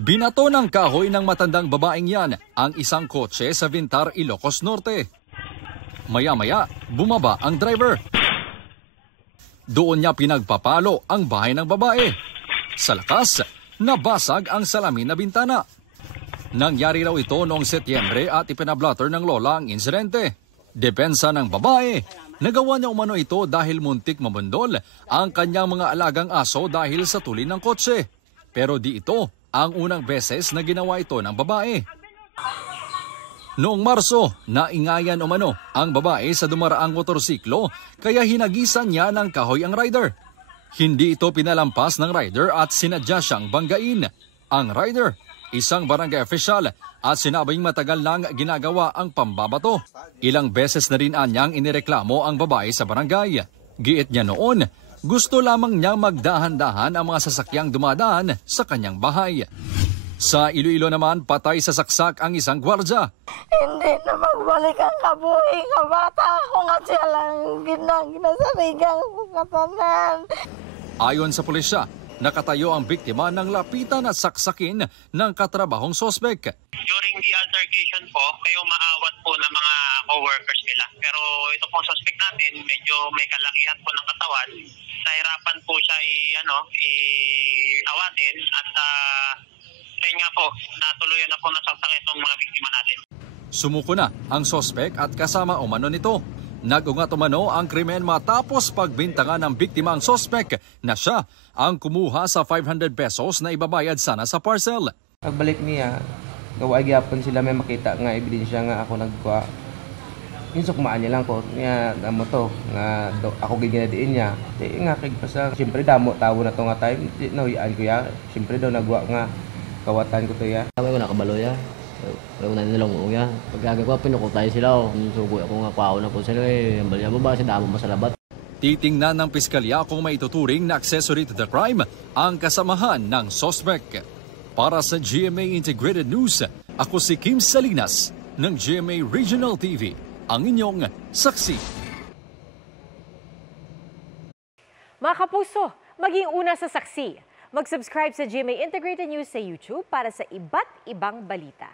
Binato ng kahoy ng matandang babaeng yan ang isang kotse sa Vintar, Ilocos Norte. Maya-maya, bumaba ang driver. Doon niya pinagpapalo ang bahay ng babae. Sa lakas, nabasag ang salamin na bintana. Nangyari raw ito noong Setyembre at ipinablatter ng lola ang insidente. Depensa ng babae, nagawa niya umano ito dahil muntik mabundol ang kanyang mga alagang aso dahil sa tuloy ng kotse. Pero di ito ang unang beses na ginawa ito ng babae. Noong Marso, naingayan umano ang babae sa dumaraang motorsiklo kaya hinagisan niya ng kahoy ang rider. Hindi ito pinalampas ng rider at sinadya siyang banggain. Ang rider, isang barangay official at sinabing matagal nang ginagawa ang pambabato. Ilang beses na rin anyang inireklamo ang babae sa barangay. Giit niya noon, gusto lamang niyang magdahan-dahan ang mga sasakyang dumadaan sa kanyang bahay. Sa Iloilo naman, patay sa saksak ang isang gwardya. Hindi na magbalik ang kabuhi ka bata. Ako nga siya lang ginasarigang katanan. Ayon sa pulisya, nakatayo ang biktima ng lapitan at saksakin ng katrabahong sospek. During the altercation po, kayo maawat po ng mga co-workers nila. Pero ito pong suspect natin, medyo may kalakihan po ng katawan. Nahirapan po siya i-awatin at kaya nga po, natuluyan na po nasaksak itong mga biktima natin. Sumuko na ang sospek at kasama umano nito. Nag-ungat umano ang krimen matapos pagbintangan ng biktima ang sospek na siya ang kumuha sa 500 pesos na ibabayad sana sa parcel. Pagbalik niya, gawa gyapon sila may makita nga ebidensya nga ako nagkuha. Insukmaan niya lang ko niya damo to nga ako giginadiin niya. Di nga kay pasa siyempre damo tawo na to nga time nawiyaan ko ya. Siyempre daw nagwa nga kawatan ko to ya. Kami ko nakabalo ya. Wala na nilang uya. Pagkagawa pinukot tayo sila. Sugoy ako nga pao na po sila eh. Balya mo ba si damo masalabat. Titingnan ng piskalya kung may tuturing na accessory to the crime ang kasamahan ng sospek. Para sa GMA Integrated News, ako si Kim Salinas ng GMA Regional TV, ang inyong saksi. Mga kapuso, maging una sa saksi. Mag-subscribe sa GMA Integrated News sa YouTube para sa iba't ibang balita.